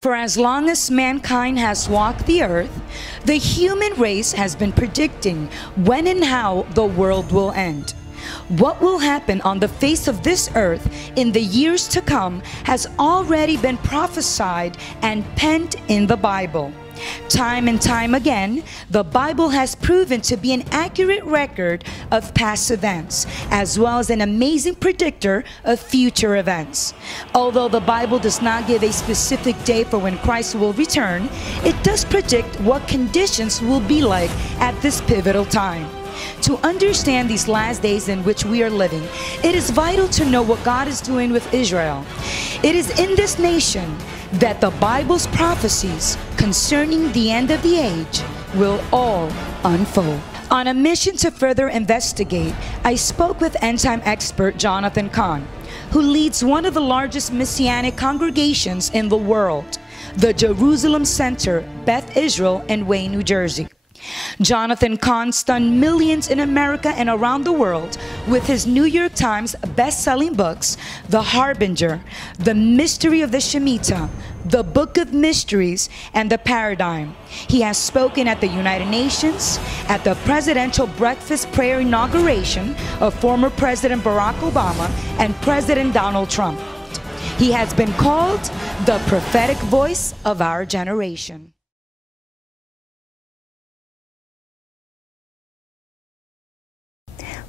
For as long as mankind has walked the earth, the human race has been predicting when and how the world will end. What will happen on the face of this earth in the years to come has already been prophesied and penned in the Bible. Time and time again, the Bible has proven to be an accurate record of past events, as well as an amazing predictor of future events. Although the Bible does not give a specific day for when Christ will return, it does predict what conditions will be like at this pivotal time. To understand these last days in which we are living, it is vital to know what God is doing with Israel. It is in this nation that the Bible's prophecies concerning the end of the age will all unfold. On a mission to further investigate, I spoke with end-time expert Jonathan Cahn, who leads one of the largest messianic congregations in the world, the Jerusalem Center, Beth Israel in Wayne, New Jersey. Jonathan Cahn stunned millions in America and around the world with his New York Times best-selling books, The Harbinger, The Mystery of the Shemitah, The Book of Mysteries, and The Paradigm. He has spoken at the United Nations, at the Presidential Breakfast Prayer inauguration of former President Barack Obama and President Donald Trump. He has been called the prophetic voice of our generation.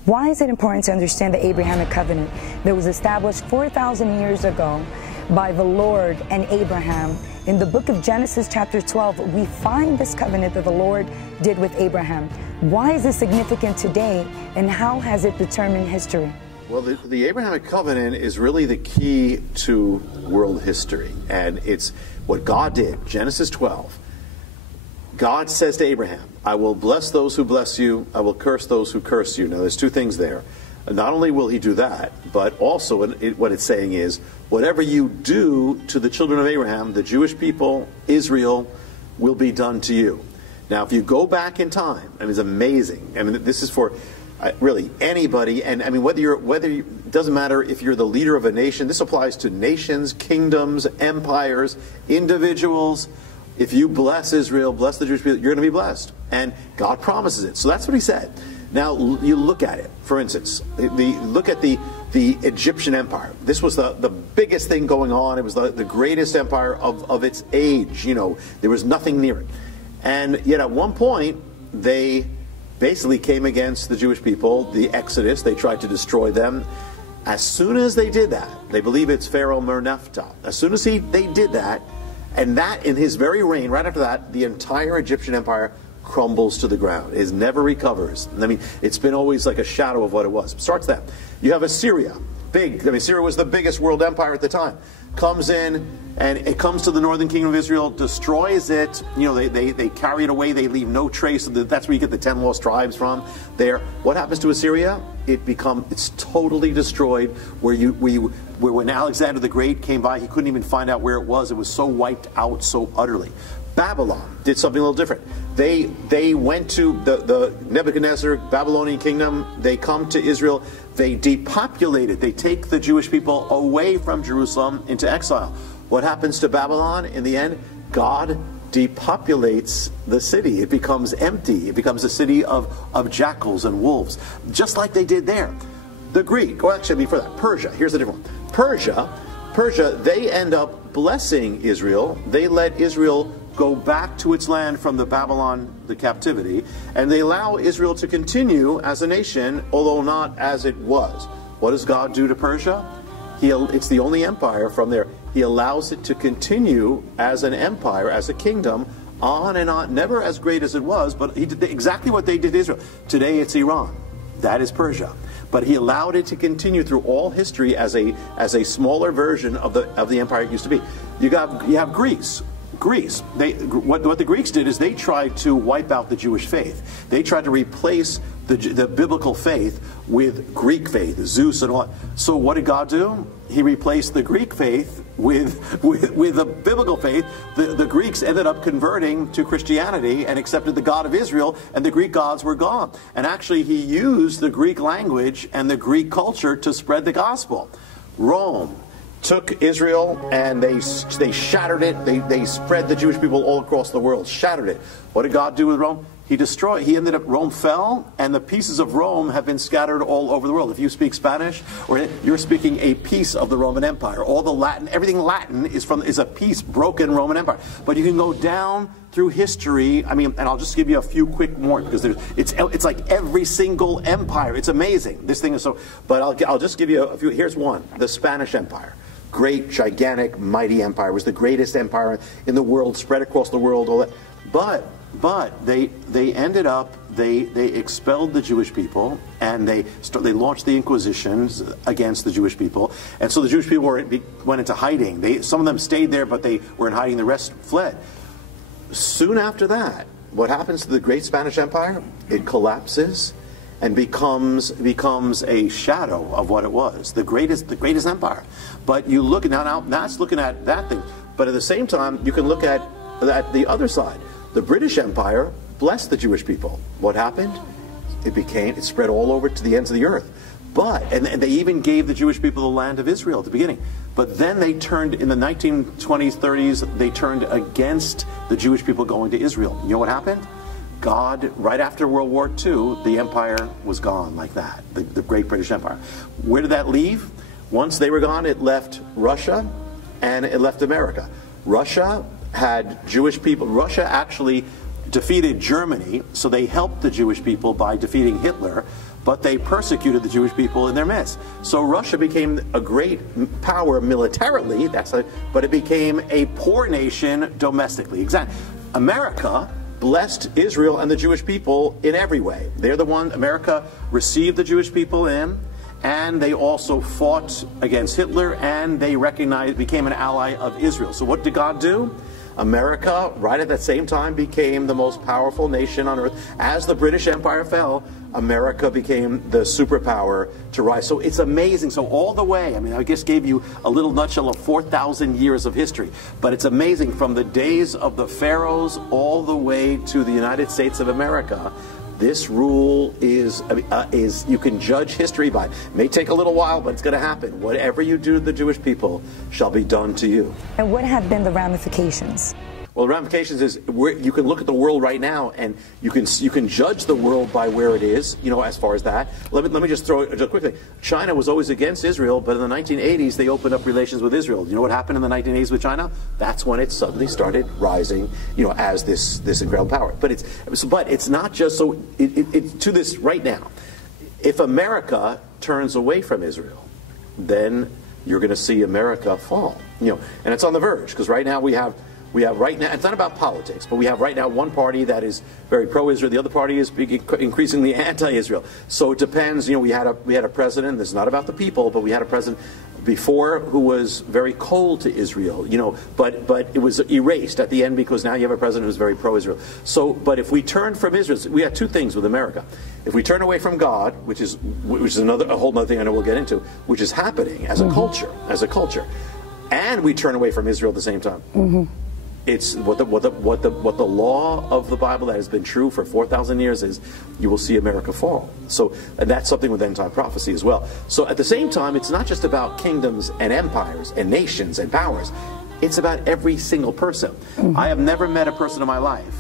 Why is it important to understand the Abrahamic covenant that was established 4,000 years ago by the Lord and Abraham? In the book of Genesis chapter 12, we find this covenant that the Lord did with Abraham. Why is it significant today, and how has it determined history? Well, the Abrahamic covenant is really the key to world history, and it's what God did. Genesis 12. God says to Abraham, I will bless those who bless you, I will curse those who curse you. Now, there's two things there. Not only will he do that, but also what it's saying is, whatever you do to the children of Abraham, the Jewish people, Israel, will be done to you. Now, if you go back in time, I mean, it's amazing. I mean, this is for really anybody, and I mean, it doesn't matter if you're the leader of a nation. This applies to nations, kingdoms, empires, individuals. If you bless Israel, bless the Jewish people, you're going to be blessed. And God promises it. So that's what he said. Now, you look at it. For instance, look at the Egyptian empire. This was the biggest thing going on. It was the greatest empire of its age. You know, there was nothing near it. And yet at one point, they basically came against the Jewish people, the Exodus. They tried to destroy them. As soon as they did that, they believe it's Pharaoh Merneptah. As soon as they did that, and that, in his very reign, right after that, the entire Egyptian empire crumbles to the ground. It never recovers. I mean, it's been always like a shadow of what it was. Starts that. You have Assyria. Big. I mean, Syria was the biggest world empire at the time. Comes in, and it comes to the northern kingdom of Israel, destroys it. You know, they carry it away. They leave no trace. That's where you get the 10 lost tribes from. There. What happens to Assyria? It's totally destroyed. Where when Alexander the Great came by, he couldn't even find out where it was. It was so wiped out so utterly. Babylon did something a little different. They went to the Nebuchadnezzar, Babylonian kingdom. They come to Israel. They depopulate it. They take the Jewish people away from Jerusalem into exile. What happens to Babylon in the end? God depopulates the city. It becomes empty. It becomes a city of jackals and wolves, just like they did there. The Greek, or actually before that, Persia. Here's the different one. Persia, they end up blessing Israel. They let Israel go back to its land from the captivity, and they allow Israel to continue as a nation, although not as it was. What does God do to Persia? It's the only empire from there. He allows it to continue as an empire, as a kingdom, on and on, never as great as it was, but he did exactly what they did to Israel. Today it's Iran. That is Persia. But he allowed it to continue through all history as a smaller version of the empire it used to be. You have Greece. What the Greeks did is they tried to wipe out the Jewish faith. They tried to replace the biblical faith with Greek faith, Zeus and all that. So what did God do? He replaced the Greek faith with the biblical faith. The Greeks ended up converting to Christianity and accepted the God of Israel, and the Greek gods were gone. And actually, he used the Greek language and the Greek culture to spread the gospel. Rome, took Israel and they shattered it. They spread the Jewish people all across the world, shattered it. What did God do with Rome? He destroyed. He ended up, Rome fell, and the pieces of Rome have been scattered all over the world. If you speak Spanish, or you're speaking a piece of the Roman Empire. All the Latin, everything Latin is a piece, broken Roman Empire. But you can go down through history. I mean, and I'll just give you a few quick more, because it's like every single empire. It's amazing. This thing is so. But I'll just give you a few. Here's one: the Spanish Empire. Great, gigantic, mighty empire. It was the greatest empire in the world, spread across the world. All that, but they ended up, they expelled the Jewish people, and they launched the Inquisitions against the Jewish people, and so the Jewish people went into hiding. Some of them stayed there, but they were in hiding. The rest fled. Soon after that, what happens to the great Spanish Empire? It collapses and becomes a shadow of what it was, the greatest empire. But you look now it's looking at that thing, but at the same time you can look at the other side. The British Empire blessed the Jewish people. What happened? It spread all over to the ends of the earth. And they even gave the Jewish people the land of Israel at the beginning. But then they turned, in the 1920s, 30s, they turned against the Jewish people going to Israel. You know what happened? God, right after World War II, the empire was gone like that, the great British Empire. Where did that leave? Once they were gone, it left Russia and it left America. Russia had Jewish people. Russia actually defeated Germany, so they helped the Jewish people by defeating Hitler, but they persecuted the Jewish people in their midst. So Russia became a great power militarily, but it became a poor nation domestically. Exactly. America blessed Israel and the Jewish people in every way. They're the one, America received the Jewish people in, and they also fought against Hitler, and they became an ally of Israel. So what did God do? America, right at that same time, became the most powerful nation on earth. As the British Empire fell, America became the superpower to rise. So it's amazing. So all the way, I mean, I just gave you a little nutshell of 4,000 years of history, but it's amazing from the days of the pharaohs all the way to the United States of America. This rule is you can judge history by it. It may take a little while, but it's going to happen. Whatever you do to the Jewish people shall be done to you. And what have been the ramifications? Well, the ramifications is you can look at the world right now, and you can judge the world by where it is. You know, as far as that. Let me just throw it just quickly. China was always against Israel, but in the 1980s they opened up relations with Israel. You know what happened in the 1980s with China? That's when it suddenly started rising. You know, as this incredible power. But it's not just so. To this right now. If America turns away from Israel, then you're going to see America fall. You know, and it's on the verge, because right now we have right now, it's not about politics, but we have right now one party that is very pro-Israel, the other party is increasingly anti-Israel. So it depends. You know, we had a president, this is not about the people, but we had a president before who was very cold to Israel, you know, but it was erased at the end, because now you have a president who's very pro-Israel. So, but if we turn from Israel, we have two things with America. If we turn away from God, which is a whole other thing I know we'll get into, which is happening as a culture, and we turn away from Israel at the same time. It's what the law of the Bible that has been true for 4,000 years is, you will see America fall. So, and that's something with end-time prophecy as well. So at the same time, it's not just about kingdoms and empires and nations and powers. It's about every single person. I have never met a person in my life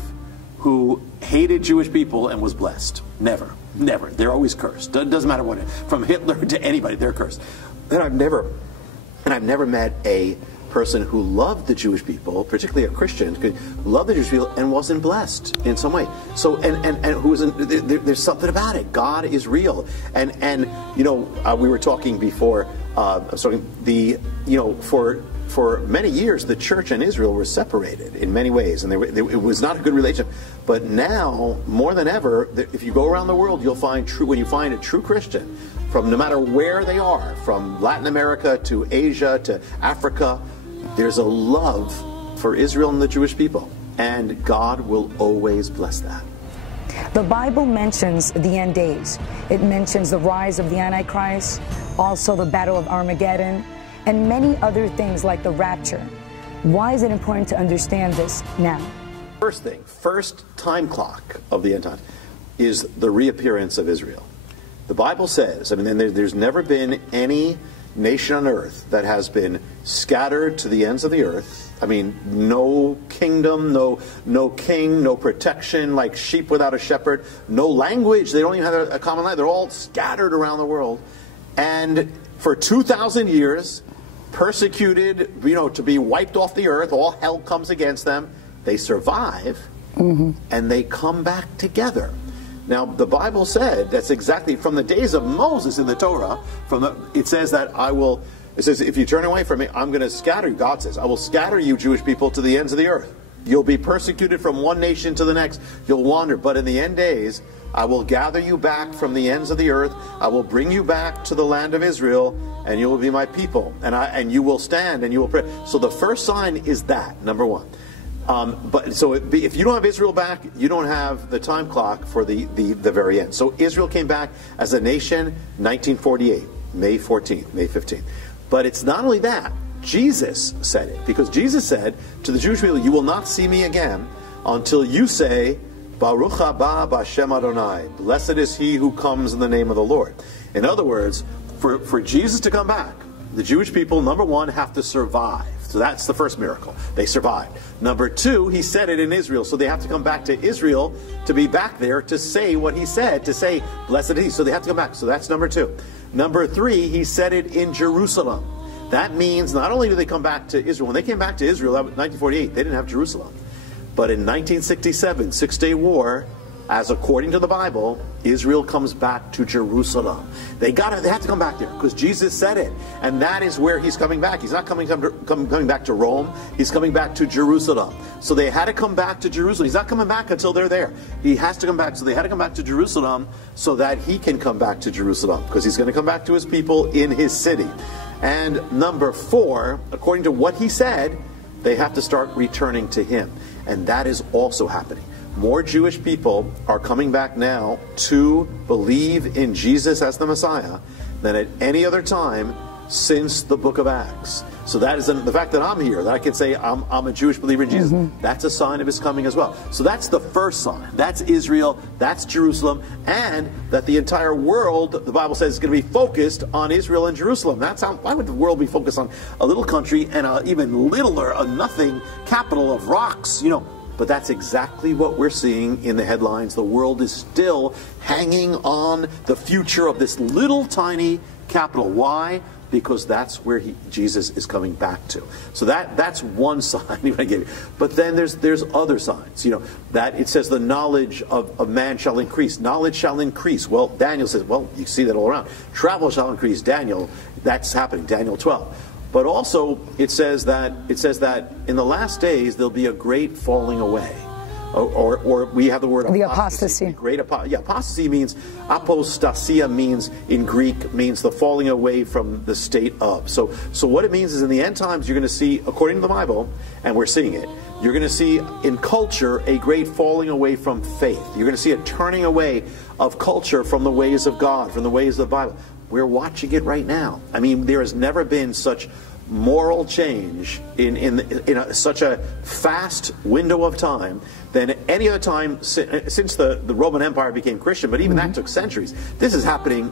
who hated Jewish people and was blessed. Never. Never. They're always cursed. It doesn't matter what. From Hitler to anybody, they're cursed. And I've never met a person who loved the Jewish people, particularly a Christian, could love the Jewish people and wasn't blessed in some way. So and there's something about it. God is real, and you know, we were talking before. For many years the church and Israel were separated in many ways, and it was not a good relationship. But now more than ever, if you go around the world, you'll find when you find a true Christian, from no matter where they are, from Latin America to Asia to Africa, there's a love for Israel and the Jewish people, and God will always bless that. The Bible mentions the end days. It mentions the rise of the Antichrist, also the Battle of Armageddon, and many other things like the rapture. Why is it important to understand this now? First time clock of the end times is the reappearance of Israel. The Bible says, I mean, there's never been any nation on earth that has been scattered to the ends of the earth. I mean, no kingdom, no king, no protection, like sheep without a shepherd, no language. They don't even have a common language. They're all scattered around the world. And for 2,000 years, persecuted, to be wiped off the earth, all hell comes against them. They survive, and they come back together. Now, the Bible said, that's exactly from the days of Moses in the Torah, it says that it says, if you turn away from me, I'm going to scatter you. God says, I will scatter you, Jewish people, to the ends of the earth. You'll be persecuted from one nation to the next. You'll wander. But in the end days, I will gather you back from the ends of the earth. I will bring you back to the land of Israel, and you will be my people. And you will stand, and you will pray. So the first sign is that, number one. If you don't have Israel back, you don't have the time clock for the very end. So Israel came back as a nation 1948, May 14th, May 15th. But it's not only that. Jesus said it, because Jesus said to the Jewish people, you will not see me again until you say, Baruch haba b'Hashem Adonai, blessed is he who comes in the name of the Lord. In other words, for Jesus to come back, the Jewish people, number one, have to survive. So that's the first miracle. They survived. Number two, he said it in Israel. So they have to come back to Israel to be back there to say what he said, to say, blessed is he. So they have to come back. So that's number two. Number three, he said it in Jerusalem. That means not only do they come back to Israel, when they came back to Israel in 1948, they didn't have Jerusalem. But in 1967, Six-Day War, as according to the Bible, Israel comes back to Jerusalem. They have to come back there because Jesus said it, and that is where he's coming back. He's not coming back to Rome. He's coming back to Jerusalem. So they had to come back to Jerusalem. He's not coming back until they're there. He has to come back. So they had to come back to Jerusalem so that he can come back to Jerusalem, because he's going to come back to his people in his city. And number four, according to what he said, they have to start returning to him, and that is also happening. More Jewish people are coming back now to believe in Jesus as the Messiah than at any other time since the book of Acts. So that is the fact that I'm here, that I can say I'm a Jewish believer in Jesus. That's a sign of his coming as well. So that's the first sign. That's Israel, that's Jerusalem, and that the entire world, the Bible says, is going to be focused on Israel and Jerusalem. Why would the world be focused on a little country and an even littler, a nothing capital of rocks, But that's exactly what we're seeing in the headlines. The world is still hanging on the future of this little tiny capital. Why? Because that's where Jesus is coming back to. So that's one sign I gave you. But then there's other signs. That it says the knowledge of man shall increase. Knowledge shall increase. Well, Daniel says, well, you see that all around. Travel shall increase. Daniel, that's happening. Daniel 12. But also, it says that in the last days there'll be a great falling away, or we have the word apostasy. Apostasy means apostasia means in Greek means the falling away from the state of. So what it means is in the end times you're going to see, according to the Bible, and we're seeing it, you're going to see in culture a great falling away from faith. You're going to see a turning away of culture from the ways of God, from the ways of the Bible. We're watching it right now. I mean, there has never been such moral change in such a fast window of time than any other time since the Roman Empire became Christian. But even that took centuries. This is happening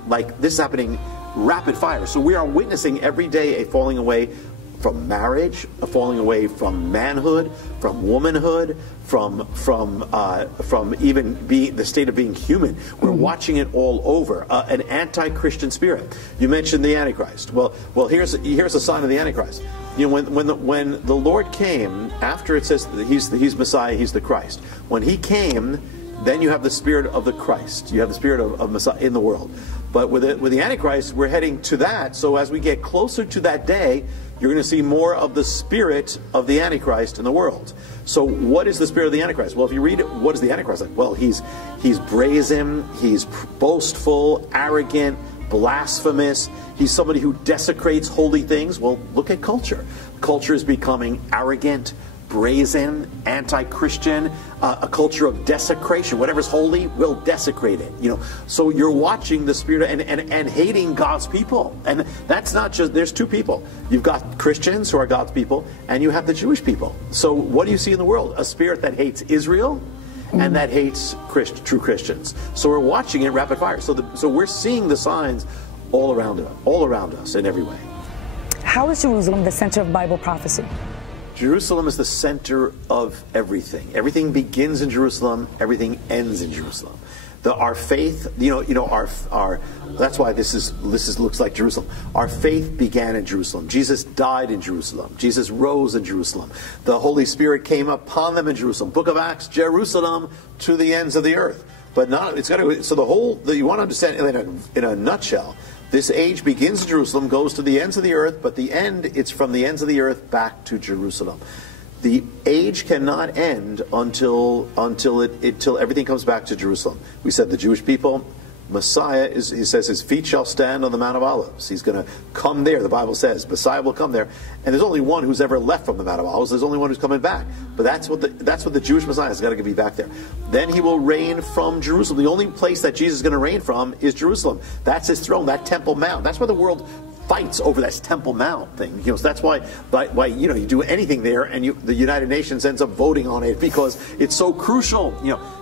rapid fire. So we are witnessing every day a falling away from marriage, a falling away from manhood, from womanhood, from even being the state of being human. We're watching it all over. An anti-Christian spirit. You mentioned the Antichrist. Well, here's a sign of the Antichrist. When the Lord came, after it says that he's Messiah, he's the Christ. When he came, then you have the spirit of the Christ. You have the spirit of Messiah in the world. But with the Antichrist, we're heading to that. So as we get closer to that day, you're going to see more of the spirit of the Antichrist in the world. So what is the spirit of the Antichrist? Well, if you read it, what is the Antichrist like? Well, he's brazen, he's boastful, arrogant, blasphemous. He's somebody who desecrates holy things. Well, look at culture. Culture is becoming arrogant, brazen, anti-Christian, a culture of desecration. Whatever's holy, we'll desecrate it. So you're watching the spirit and hating God's people. And that's not just, there's two people. You've got Christians who are God's people, and you have the Jewish people. So what do you see in the world? A spirit that hates Israel and that hates true Christians. So we're watching it rapid fire. So we're seeing the signs all around us in every way. How is Jerusalem the center of Bible prophecy? Jerusalem is the center of everything. Everything begins in Jerusalem. Everything ends in Jerusalem. Our faith, our that's why this looks like Jerusalem. Our faith began in Jerusalem. Jesus died in Jerusalem. Jesus rose in Jerusalem. The Holy Spirit came upon them in Jerusalem. Book of Acts, Jerusalem to the ends of the earth. But not, it's got to, so you want to understand in a nutshell, this age begins in Jerusalem, goes to the ends of the earth, but the end, it's from the ends of the earth back to Jerusalem. The age cannot end until everything comes back to Jerusalem. We said the Jewish people, Messiah, he says his feet shall stand on the Mount of Olives. He's going to come there, the Bible says. Messiah will come there. And there's only one who's ever left from the Mount of Olives. There's only one who's coming back. But that's what the Jewish Messiah has got to be back there. Then he will reign from Jerusalem. The only place that Jesus is going to reign from is Jerusalem. That's his throne, that Temple Mount. That's where the world fights over that Temple Mount thing. So that's why you do anything there, and the United Nations ends up voting on it because it's so crucial.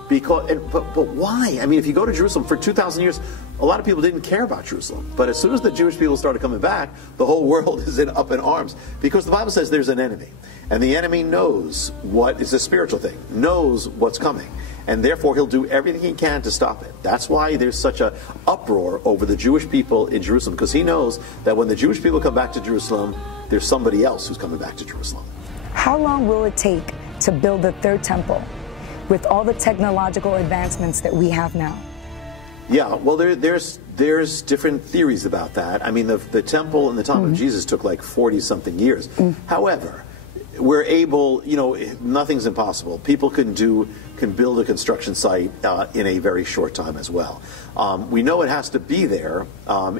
But why? I mean, if you go to Jerusalem for 2,000 years, a lot of people didn't care about Jerusalem. But as soon as the Jewish people started coming back, the whole world is up in arms because the Bible says there's an enemy, and the enemy knows what is a spiritual thing, knows what's coming. And therefore, he'll do everything he can to stop it. That's why there's such an uproar over the Jewish people in Jerusalem, because he knows that when the Jewish people come back to Jerusalem, there's somebody else who's coming back to Jerusalem. How long will it take to build the third temple with all the technological advancements that we have now? Yeah, well, there's different theories about that. I mean, the temple in the time of Jesus took like 40-something years. However, we're able, nothing's impossible. People can build a construction site in a very short time as well. We know it has to be there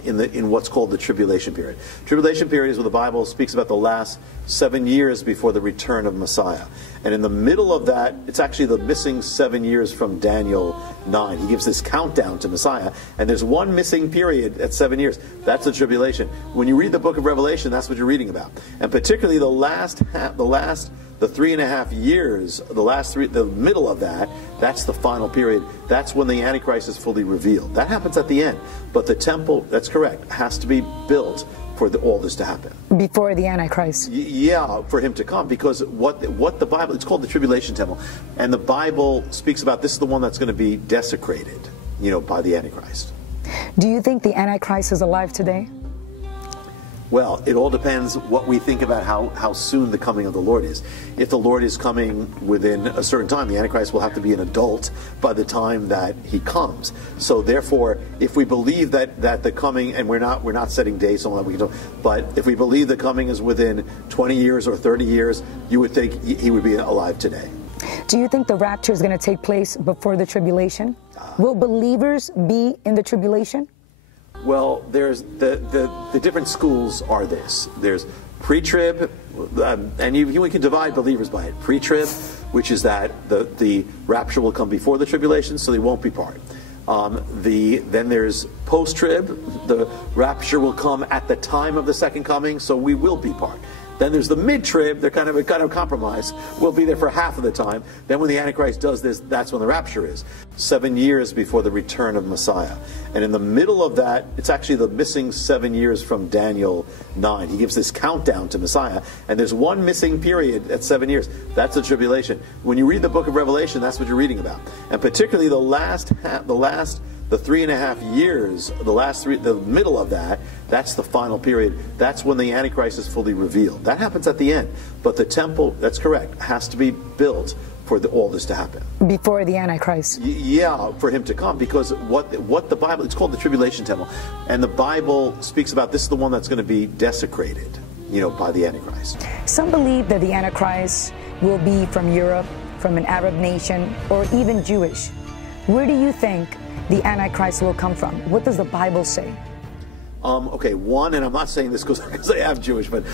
in what's called the tribulation period. Tribulation period is where the Bible speaks about the last 7 years before the return of Messiah. And in the middle of that, it's actually the missing 7 years from Daniel 9. He gives this countdown to Messiah, and there's one missing period at 7 years. That's the tribulation. When you read the book of Revelation, that's what you're reading about. And particularly the 3.5 years, the middle of that, that's the final period. That's when the Antichrist is fully revealed. That happens at the end. But the temple, that's correct, has to be built for all this to happen. Before the Antichrist. Yeah, for him to come, because what the Bible, it's called the tribulation temple, and the Bible speaks about this is the one that's going to be desecrated, by the Antichrist. Do you think the Antichrist is alive today? Well, it all depends what we think about how soon the coming of the Lord is. If the Lord is coming within a certain time, the Antichrist will have to be an adult by the time that he comes. So therefore, if we believe that the coming, and we're not setting dates on that, but if we believe the coming is within 20 years or 30 years, you would think he would be alive today. Do you think the rapture is going to take place before the tribulation? Will believers be in the tribulation? Well, there's the different schools are this. There's pre-trib, and we can divide believers by it. Pre-trib, which is that the rapture will come before the tribulation, so they won't be part. Then there's post-trib. The rapture will come at the time of the second coming, so we will be part. Then there's the mid-trib. They're kind of compromise. We'll be there for half of the time. Then when the Antichrist does this, that's when the rapture is. 7 years before the return of Messiah. And in the middle of that, it's actually the missing 7 years from Daniel 9. He gives this countdown to Messiah. And there's one missing period at 7 years. That's the tribulation. When you read the book of Revelation, that's what you're reading about. And particularly the 3.5 years, the middle of that, that's the final period. That's when the Antichrist is fully revealed. That happens at the end. But the temple, that's correct, has to be built for all this to happen. Before the Antichrist. Yeah, for him to come, because what the Bible, it's called the tribulation temple, and the Bible speaks about this is the one that's going to be desecrated, by the Antichrist. Some believe that the Antichrist will be from Europe, from an Arab nation, or even Jewish. Where do you think the Antichrist will come from? What does the Bible say? Okay, one, and I'm not saying this because I am Jewish, but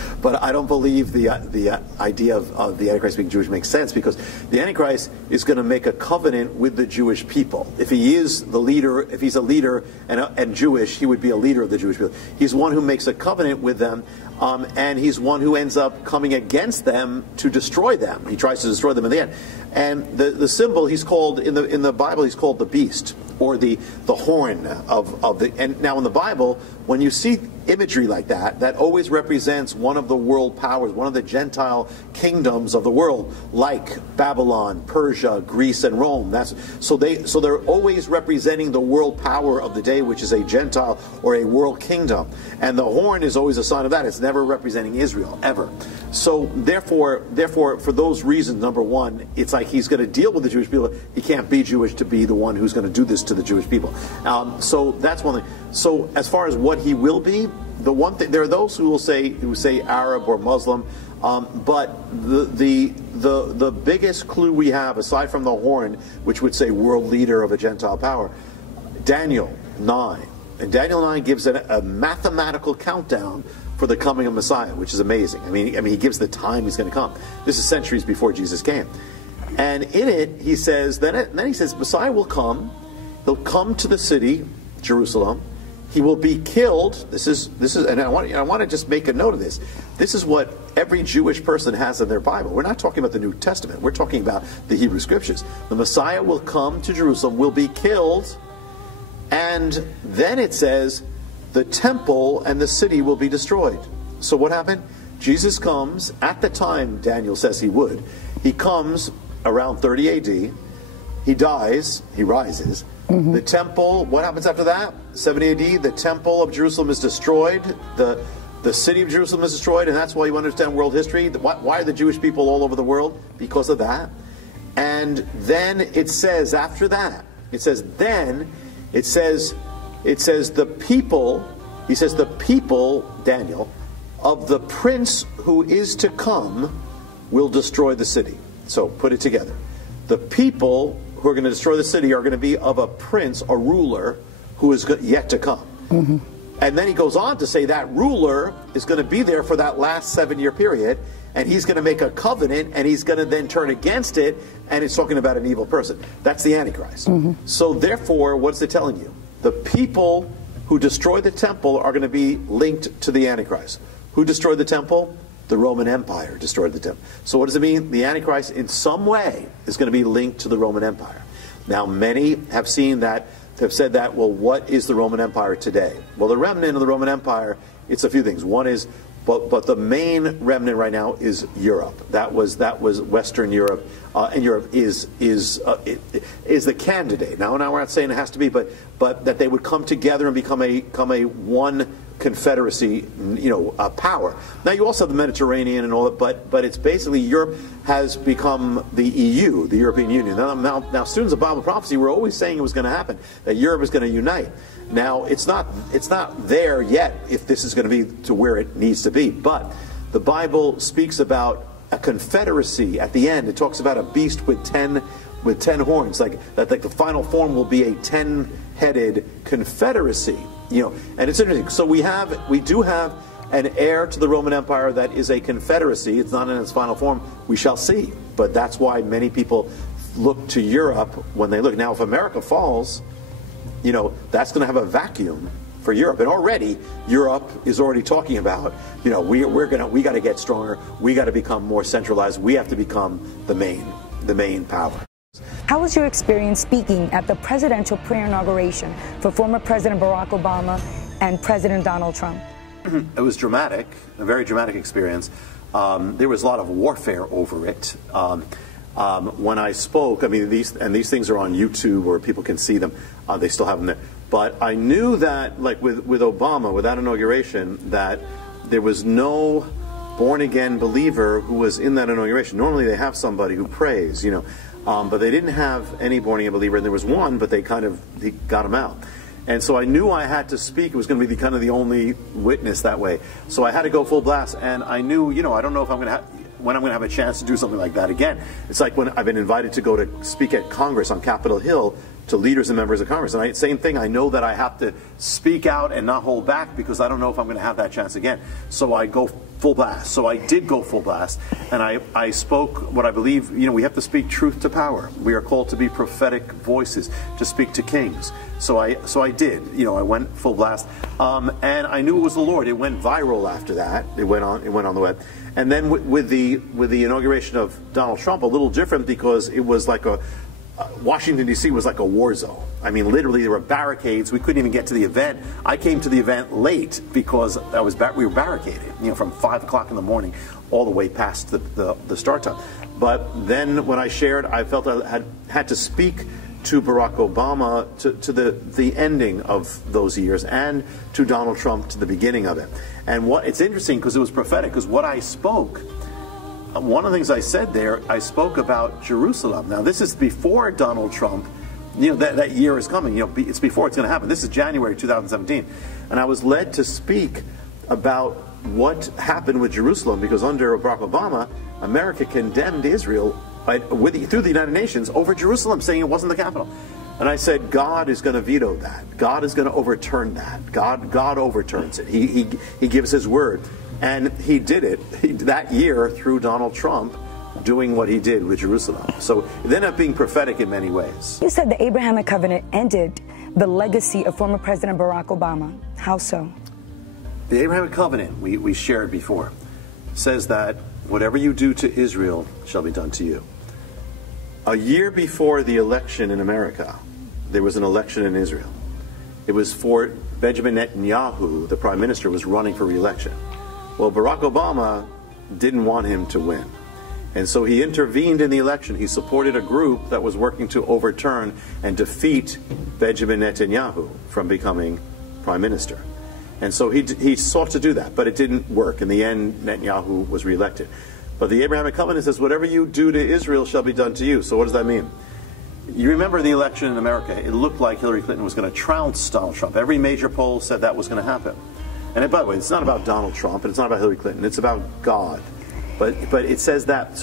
I don't believe the idea of the Antichrist being Jewish makes sense, because the Antichrist is going to make a covenant with the Jewish people. If he is the leader, if he's a leader and Jewish, he would be a leader of the Jewish people. He's one who makes a covenant with them, and he's one who ends up coming against them to destroy them. He tries to destroy them in the end. And the symbol, he's called in the Bible, he's called the beast, or the horn of the. And now in the Bible, when you see imagery like that, that always represents one of the world powers, one of the Gentile kingdoms of the world, like Babylon, Persia, Greece, and Rome. So they're always representing the world power of the day, which is a Gentile or a world kingdom. And the horn is always a sign of that. It's never representing Israel, ever. So therefore, for those reasons, number one, it's like he's going to deal with the Jewish people. He can't be Jewish to be the one who's going to do this to the Jewish people. So that's one thing. So as far as what he will be, the one thing, there are those who say Arab or Muslim, but the biggest clue we have, aside from the horn, which would say world leader of a Gentile power, Daniel 9. And Daniel 9 gives a mathematical countdown for the coming of Messiah, which is amazing. I mean, he gives the time he's going to come. This is centuries before Jesus came. And in it, he says, then he says, Messiah will come. He'll come to the city, Jerusalem. He will be killed. This is, and I want to just make a note of this. This is what every Jewish person has in their Bible. We're not talking about the New Testament. We're talking about the Hebrew Scriptures. The Messiah will come to Jerusalem, will be killed, and then it says, the temple and the city will be destroyed. So what happened? Jesus comes at the time Daniel says he would. He comes around 30 AD. He dies. He rises. Mm-hmm. The temple, what happens after that? 70 AD, the temple of Jerusalem is destroyed. The city of Jerusalem is destroyed, and that's why you understand world history. Why are the Jewish people all over the world? Because of that. And then it says after that, it says the people, he says the people, Daniel, of the prince who is to come will destroy the city. So put it together. The people who are going to destroy the city are going to be of a prince, a ruler, who is yet to come. Mm-hmm. And then he goes on to say that ruler is going to be there for that last 7-year period, and he's going to make a covenant, and he's going to then turn against it, and it's talking about an evil person. That's the Antichrist. Mm-hmm. So therefore, what's it telling you? The people who destroy the temple are going to be linked to the Antichrist. Who destroyed the temple? The Roman Empire destroyed the temple. So what does it mean? The Antichrist in some way is going to be linked to the Roman Empire. Now many have seen that, have said that, well, what is the Roman Empire today? Well, the remnant of the Roman Empire, it's a few things. One is, but the main remnant right now is Europe. That was Western Europe, and Europe is the candidate. Now we're not saying it has to be, but that they would come together and become a one confederacy, power. Now you also have the Mediterranean and all that, but it's basically Europe has become the EU, the European Union. Now students of Bible prophecy were always saying it was going to happen, that Europe is going to unite. Now it's not there yet if this is going to be to where it needs to be, but the Bible speaks about a confederacy at the end. It talks about a beast with 10 horns, like the final form will be a 10-headed confederacy. And it's interesting. So we do have an heir to the Roman Empire that is a confederacy. It's not in its final form. We shall see. But that's why many people look to Europe when they look. Now, if America falls, that's going to have a vacuum for Europe. And already, Europe is already talking about, we got to get stronger. We got to become more centralized. We have to become the main power. How was your experience speaking at the presidential prayer inauguration for former President Barack Obama and President Donald Trump? It was dramatic, a very dramatic experience. There was a lot of warfare over it. When I spoke, I mean, these things are on YouTube where people can see them. They still have them there. But I knew that, like with Obama, with that inauguration, that there was no born-again believer who was in that inauguration. Normally they have somebody who prays, but they didn't have any born-again believer, and there was one, but they got him out. And so I knew I had to speak. It was going to be kind of the only witness that way. So I had to go full blast, and I knew, I don't know if when I'm going to have a chance to do something like that again. It's like when I've been invited to go to speak at Congress on Capitol Hill to leaders and members of Congress. And same thing, I know that I have to speak out and not hold back because I don't know if I'm going to have that chance again. So I go full blast. So I did go full blast, and I spoke what I believe, we have to speak truth to power. We are called to be prophetic voices, to speak to kings. So I did, I went full blast, and I knew it was the Lord. It went viral after that. It went on the web. And then with the inauguration of Donald Trump, a little different because it was like Washington, D.C. was like a war zone. I mean, literally, there were barricades. We couldn't even get to the event. I came to the event late because we were barricaded, from 5 o'clock in the morning all the way past the start time. But then when I shared, I felt I had to speak to Barack Obama to the ending of those years, and to Donald Trump to the beginning of it. And it's interesting because it was prophetic, because what I spoke, one of the things I said there, I spoke about Jerusalem. Now, this is before Donald Trump, that year is coming. It's before it's going to happen. This is January 2017. And I was led to speak about what happened with Jerusalem, because under Barack Obama, America condemned Israel through the United Nations over Jerusalem, saying it wasn't the capital. And I said, God is going to veto that. God is going to overturn that. God overturns it. He gives his word. And he did it that year through Donald Trump doing what he did with Jerusalem. So it ended up being prophetic in many ways. You said the Abrahamic covenant ended the legacy of former President Barack Obama. How so? The Abrahamic covenant, we shared before, says that whatever you do to Israel shall be done to you. A year before the election in America, there was an election in Israel. It was for Benjamin Netanyahu, the prime minister, was running for re-election. Well, Barack Obama didn't want him to win. And so he intervened in the election. He supported a group that was working to overturn and defeat Benjamin Netanyahu from becoming prime minister. And so he sought to do that, but it didn't work. In the end, Netanyahu was re-elected. But the Abrahamic covenant says, whatever you do to Israel shall be done to you. So what does that mean? You remember the election in America. It looked like Hillary Clinton was going to trounce Donald Trump. Every major poll said that was going to happen. And by the way, it's not about Donald Trump, and it's not about Hillary Clinton. It's about God. But it says that.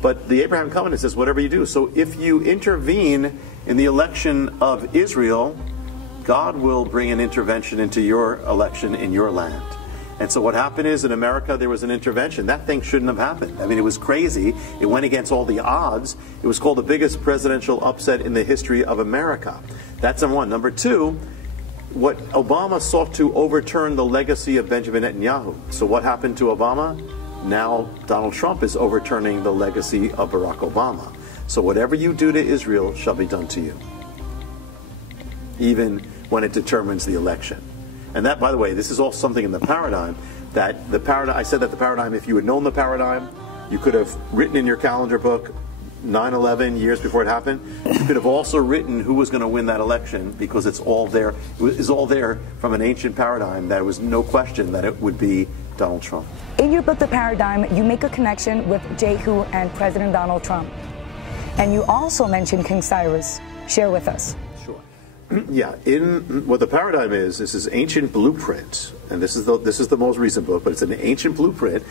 But the Abrahamic covenant says, whatever you do. So if you intervene in the election of Israel, God will bring an intervention into your election in your land. And so what happened is, in America, there was an intervention. That thing shouldn't have happened. I mean, it was crazy. It went against all the odds. It was called the biggest presidential upset in the history of America. That's number one. Number two, what Obama sought to overturn the legacy of Benjamin Netanyahu. So what happened to Obama? Now Donald Trump is overturning the legacy of Barack Obama. So whatever you do to Israel shall be done to you, even when it determines the election. And that, by the way, this is also something in the paradigm, I said that the paradigm, if you had known the paradigm, you could have written in your calendar book 9/11, years before it happened. You could have also written who was going to win that election, because it's all there. It is all there from an ancient paradigm. There was no question that it would be Donald Trump. In your book, The Paradigm, you make a connection with Jehu and President Donald Trump. And you also mention King Cyrus. Share with us. Yeah, what the paradigm is, this is ancient blueprint, and this is the most recent book, but it's an ancient blueprint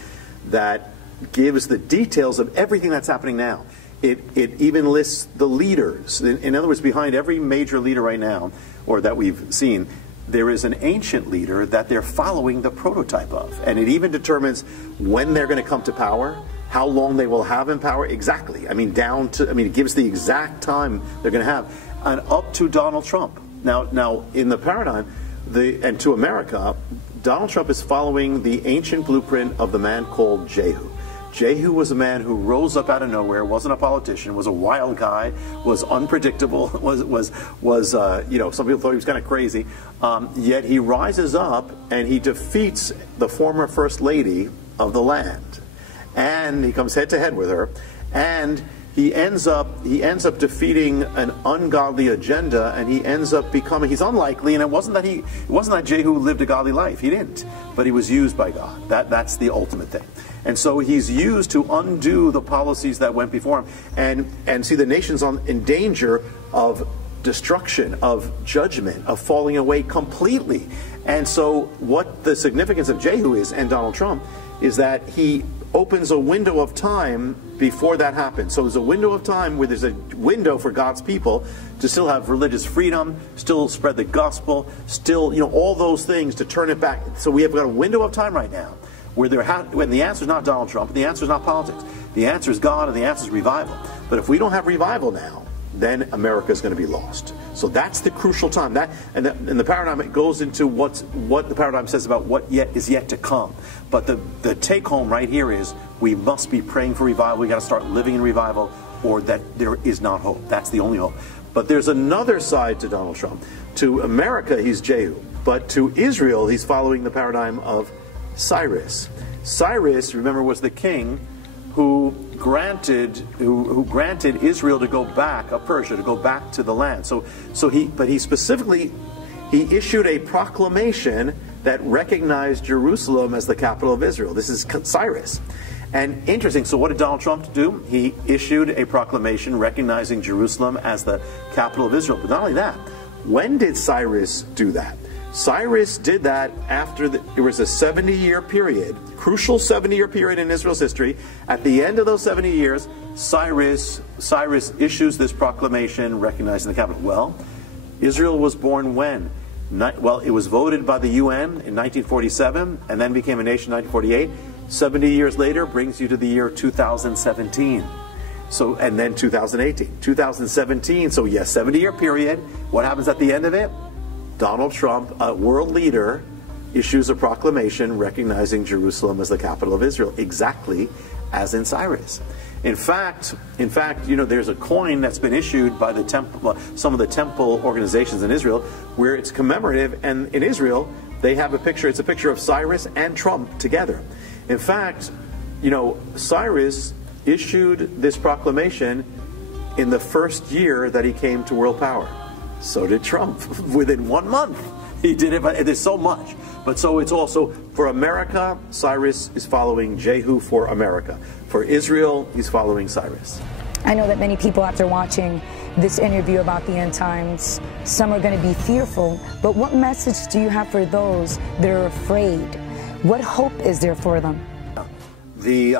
that gives the details of everything that's happening now. It even lists the leaders. In other words, behind every major leader right now, or that we've seen, there is an ancient leader that they're following the prototype of, and it even determines when they're going to come to power, how long they will have in power, exactly. I mean, it gives the exact time they're going to have. And up to Donald Trump. Now, in the paradigm, and to America, Donald Trump is following the ancient blueprint of the man called Jehu. Jehu was a man who rose up out of nowhere, wasn't a politician, was a wild guy, was unpredictable, was some people thought he was kind of crazy. Yet he rises up and he defeats the former first lady of the land, and he comes head to head with her, and he ends up defeating an ungodly agenda, and he ends up becoming, he's unlikely, and it wasn't that Jehu lived a godly life. He didn't, but he was used by God. That's the ultimate thing. And so he's used to undo the policies that went before him, and see the nation's in danger of destruction, of judgment, of falling away completely. And so what the significance of Jehu is, and Donald Trump, is that he opens a window of time before that happens. So there's a window of time where there's a window for God's people to still have religious freedom, still spread the gospel, still, all those things, to turn it back. So we have got a window of time right now where when the answer is not Donald Trump, the answer is not politics. The answer is God, and the answer is revival. But if we don't have revival now, then America is going to be lost. So that's the crucial time. And the paradigm, it goes into what the paradigm says about what is yet to come. But the take home right here is, we must be praying for revival. We got to start living in revival or that there is not hope. That's the only hope. But there's another side to Donald Trump. To America, he's Jehu. But to Israel, he's following the paradigm of Cyrus. Cyrus, remember, was the king who granted Israel to go back, of Persia, to go back to the land. But he specifically, he issued a proclamation that recognized Jerusalem as the capital of Israel. This is Cyrus. And interesting, so what did Donald Trump do? He issued a proclamation recognizing Jerusalem as the capital of Israel. But not only that, when did Cyrus do that? Cyrus did that after there was a 70-year period, crucial 70-year period in Israel's history. At the end of those 70 years, Cyrus issues this proclamation recognizing the capital. Well, Israel was born when? Well, it was voted by the UN in 1947 and then became a nation in 1948. 70 years later brings you to the year 2017. So, and then 2018, 2017. So yes, 70-year period. What happens at the end of it? Donald Trump, a world leader, issues a proclamation recognizing Jerusalem as the capital of Israel, exactly as in Cyrus. In fact, there's a coin that's been issued by the temple, some of the temple organizations in Israel, where it's commemorative, and in Israel they have a picture. It's a picture of Cyrus and Trump together. In fact, Cyrus issued this proclamation in the first year that he came to world power. So did Trump. Within 1 month, he did it. But there's so much. But so it's also for America, Cyrus is following Jehu for America. For Israel, he's following Cyrus. I know that many people, after watching this interview about the end times, some are going to be fearful. But what message do you have for those that are afraid? What hope is there for them? The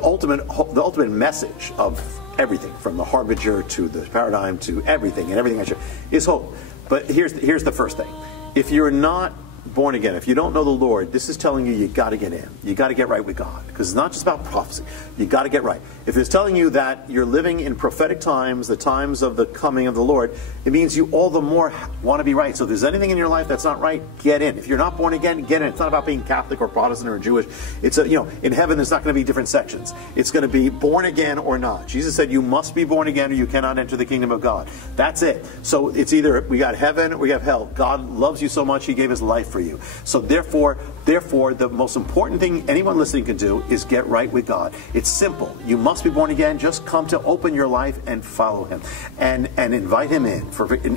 ultimate message of everything, from the harbinger to the paradigm to everything and everything is hope. But here's the first thing. If you're not born again, if you don't know the Lord, this is telling you got to get in. You got to get right with God, because it's not just about prophecy. You got to get right. If it's telling you that you're living in prophetic times, the times of the coming of the Lord, it means you all the more want to be right. So if there's anything in your life that's not right, get in. If you're not born again, get in. It's not about being Catholic or Protestant or Jewish. It's in heaven there's not going to be different sections. It's going to be born again or not. Jesus said you must be born again or you cannot enter the kingdom of God. That's it. So it's either we got heaven or we have hell. God loves you so much he gave his life for you. So therefore, the most important thing anyone listening can do is get right with God. It's simple. You must be born again. Just come to open your life and follow him, and invite him in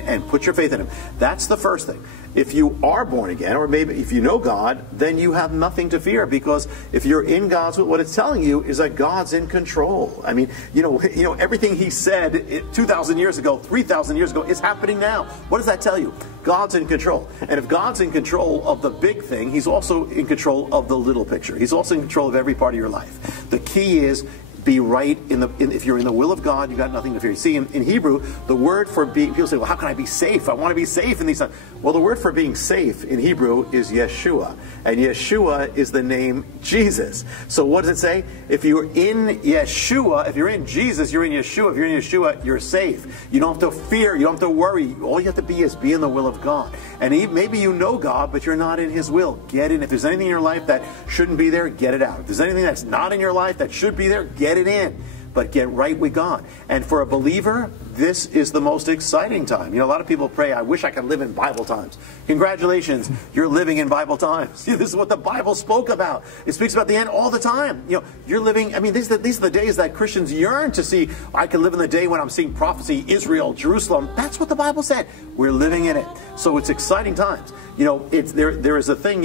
and put your faith in him. That's the first thing. If you are born again, or maybe if you know God, then you have nothing to fear, because if you're in God's will, what it's telling you is that God's in control. I mean, everything he said 2,000 years ago, 3,000 years ago is happening now. What does that tell you? God's in control. And if God's in control of the big thing, he's also in control of the little picture. He's also in control of every part of your life. The key is be right if you're in the will of God, you got nothing to fear. See, in Hebrew, the word for being, people say, well, how can I be safe? I want to be safe in these times. Well, the word for being safe in Hebrew is Yeshua. And Yeshua is the name Jesus. So what does it say? If you're in Yeshua, if you're in Jesus, you're in Yeshua. If you're in Yeshua, you're safe. You don't have to fear. You don't have to worry. All you have to be is be in the will of God. And maybe you know God, but you're not in his will. Get in. If there's anything in your life that shouldn't be there, get it out. If there's anything that's not in your life that should be there, get it in. But get right with God. And for a believer, this is the most exciting time. A lot of people pray, I wish I could live in Bible times. Congratulations, you're living in Bible times. This is what the Bible spoke about. It speaks about the end all the time. You're living, these are the days that Christians yearn to see. I can live in the day when I'm seeing prophecy, Israel, Jerusalem. That's what the Bible said. We're living in it. So it's exciting times. There is a thing,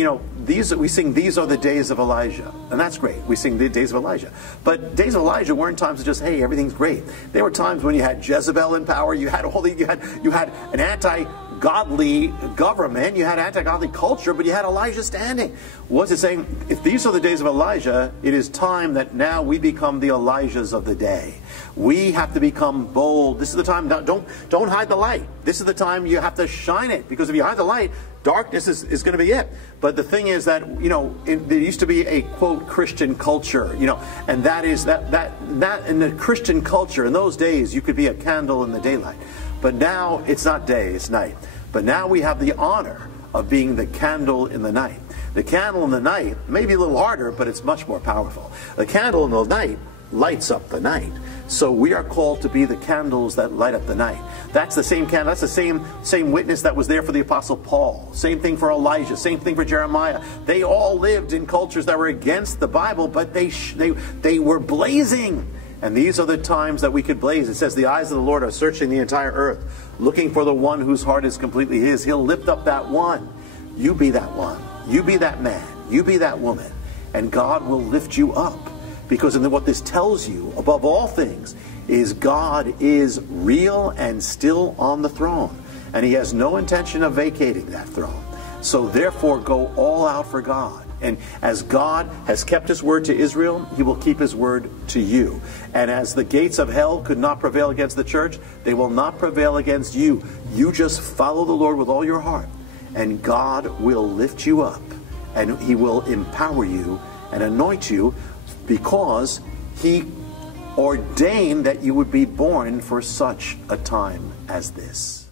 we sing, these are the days of Elijah. And that's great. We sing the days of Elijah. But days of Elijah weren't times of just, hey, everything's great. There were times when you had Jezebel in power, you had an anti-godly government, you had anti-godly culture, but you had Elijah standing. What's it saying? If these are the days of Elijah, it is time that now we become the Elijahs of the day. We have to become bold. This is the time. Don't hide the light. This is the time you have to shine it, because if you hide the light, darkness is going to be it. But the thing is that there used to be a quote Christian culture, and that is that in the Christian culture in those days you could be a candle in the daylight, but now it's not day, it's night. But now we have the honor of being the candle in the night. The candle in the night may be a little harder, but it's much more powerful. The candle in the night lights up the night. So we are called to be the candles that light up the night. That's the same candle. That's the same witness that was there for the Apostle Paul. Same thing for Elijah. Same thing for Jeremiah. They all lived in cultures that were against the Bible, but they were blazing. And these are the times that we could blaze. It says the eyes of the Lord are searching the entire earth, looking for the one whose heart is completely his. He'll lift up that one. You be that one. You be that man. You be that woman. And God will lift you up. Because what this tells you, above all things, is God is real and still on the throne. And he has no intention of vacating that throne. So therefore, go all out for God. And as God has kept his word to Israel, he will keep his word to you. And as the gates of hell could not prevail against the church, they will not prevail against you. You just follow the Lord with all your heart, and God will lift you up, and he will empower you and anoint you, because he ordained that you would be born for such a time as this.